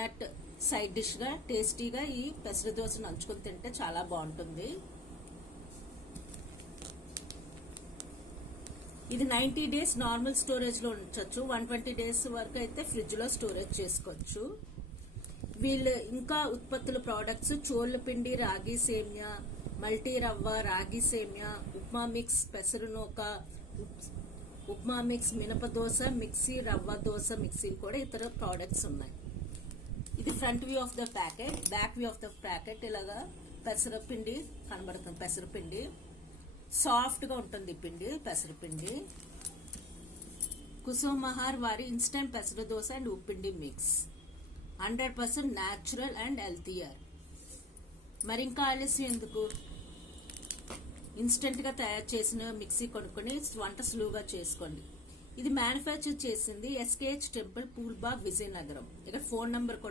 నట్ side dish గా టేస్టీగా ఈ పెసర దోశ నంచుకొని తింటే చాలా బాగుంటుంది. ఇది 90 days నార్మల్ స్టోరేజ్ లో ఉంచొచ్చు. 120 days వరకు అయితే ఫ్రిడ్జ్ లో స్టోరేజ్ చేసుకోవచ్చు. వీళ్ళు ఇంకా ఉత్పత్తుల ప్రోడక్ట్స్ చోళ్ళ పిండి, రాగి సేమియా, మల్టీ రవ్వ, రాగి సేమియా, ఉప్మా మిక్స్, పెసరు నూక, ఉప్మా మిక్స్, మినప దోశ మిక్సీ, రవ్వ దోశ మిక్సీ కూడా ఇతర ప్రోడక్ట్స్ ఉన్నాయి. ఇది front view of the packet. Back view of the packet ఇలాగా పెసరపిండి కనబడుతుంది. పెసరపిండి సాఫ్ట్ గా ఉంటుంది. పిండి పెసరపిండి కుసుమహార్ వారి ఇన్స్టెంట్ పెసర దోశ అండ్ ఉప్పిండి మిక్స్ 100% న్యాచురల్ అండ్ హెల్తీయర్. మరి ఇంకా ఆలస్యం ఎందుకు, ఇన్స్టెంట్ గా తయారు చేసిన మిక్సీ కొనుక్కొని వంట సులువుగా చేసుకోండి. ఇది మ్యానుఫ్యాక్చర్ చేసింది SKH టెంపుల్, పూల్బాగ్, విజయనగరం. ఇక్కడ ఫోన్ నంబర్ కూడా